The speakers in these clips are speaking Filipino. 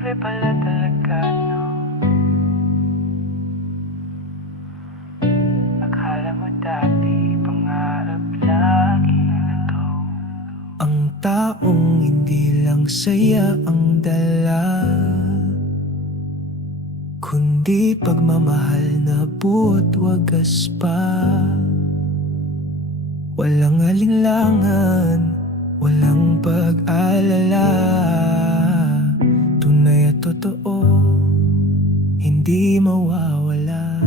Posible pala talaga, no? Akala mo dati pangarap lagi ito. Ang taong hindi lang saya ang dala, kundi pagmamahal na buot wagas pa. Walang alinlangan, walang pag-alala, tunay at totoo, hindi mawawala.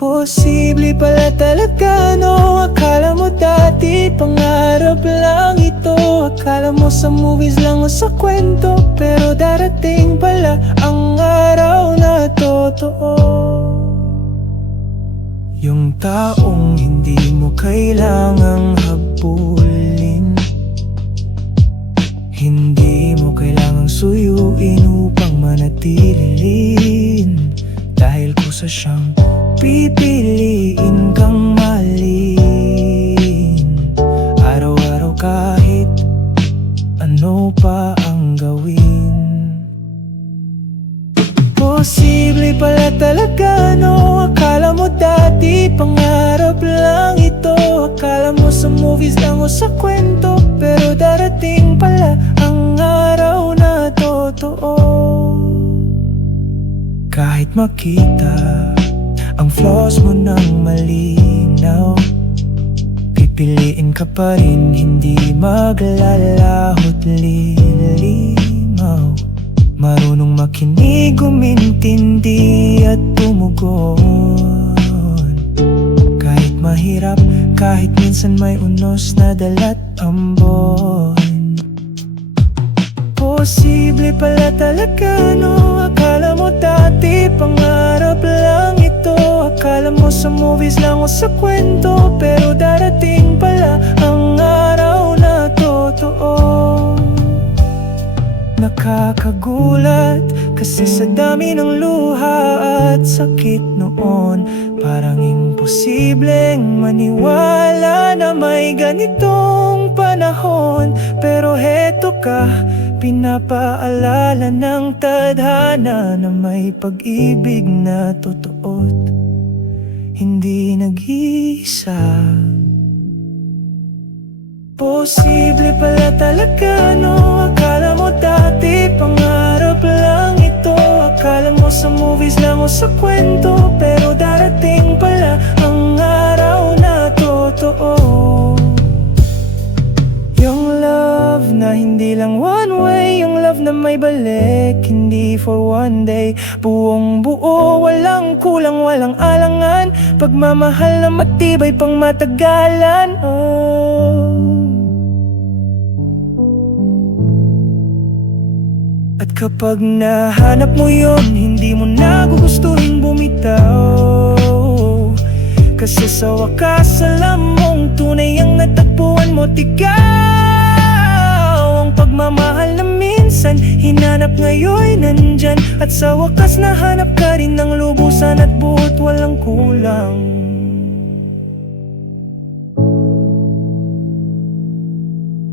Posible pala talaga, no? Akala mo dati pangarap lang ito. Akala mo sa movies lang o sa kwento, pero darating pala ang araw na totoo. Yung taong hindi mo kailangang habulin, hindi mo kailangang suyuin upang manatilin. Dahil kusa siyang pipiliin kang mahalin, araw-araw kahit ano pa ang gawin. Posible pala talaga, no? Akala mo dati pangarap lang ito. Akala mo sa movies lang o sa kwento, pero darating pala ang araw na totoo. Kahit makita ang flaws mo ng malinaw, pipiliin ka pa rin, hindi maglalahot lilimaw. Marunong makinig, umintindi at tumugon. Kahit mahirap, kahit minsan may unos na dalat ambon. Posible pala talaga, no? Akala mo dati pangarap lang ito. Akala mo sa movies lang o sa kwento, pero darating pala ang araw na totoo. Nakakagulat kasi sa dami ng luha at sakit noon, parang imposibleng maniwala na may ganitong panahon. Pero heto ka, pinapaalala ng tadhana na may pag-ibig na totoo't hindi nag-iisa. Posible pala talaga, no? Akala mo dati pangarap lang ito. Akala mo sa movies lang o sa kwento, pero darating pala ang araw na totoo. Yung love na hindi lang one way, yung love na may balik, hindi for one day. Buong buo, walang kulang, walang alangan, pagmamahal na matibay pang matagalan. At kapag nahanap mo yun, hindi mo na gugustuhin bumitaw. Kasi sa wakas alam mong tunay ang natagpuan mo. Ikaw ang pagmamahal na minsan hinanap ngayon nandyan. At sa wakas nahanap ka rin ng lubusan at buot walang kulang.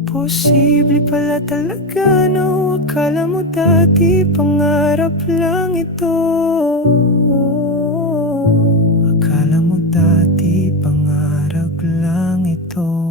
Posible pala talaga, no? Akala mo dati pangarap lang ito. Akala mo dati pangarap lang ito.